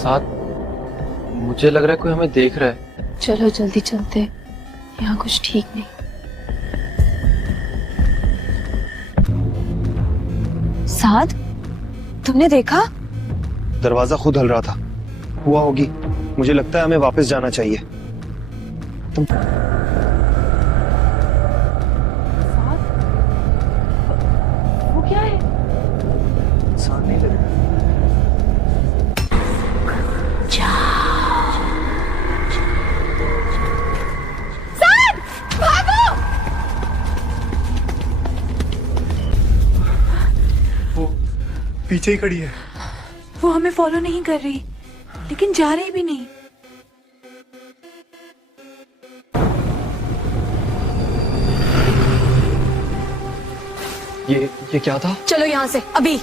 साथ मुझे लग रहा है कोई हमें देख रहा है। चलो जल्दी चलते, यहाँ कुछ ठीक नहीं। साद, तुमने देखा? दरवाजा खुद हल रहा था। हुआ होगी, मुझे लगता है हमें वापस जाना चाहिए। तुम वो क्या है? इंसान नहीं लग रहा। वो पीछे ही खड़ी है। वो हमें फॉलो नहीं कर रही, लेकिन जा रही भी नहीं। ये क्या था? चलो यहाँ से अभी।